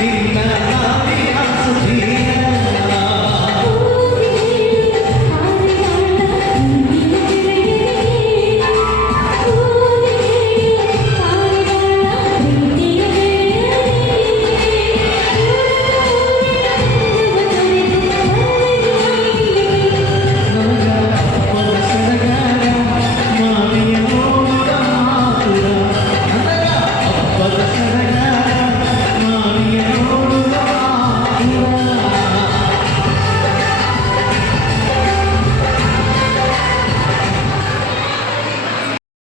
إنا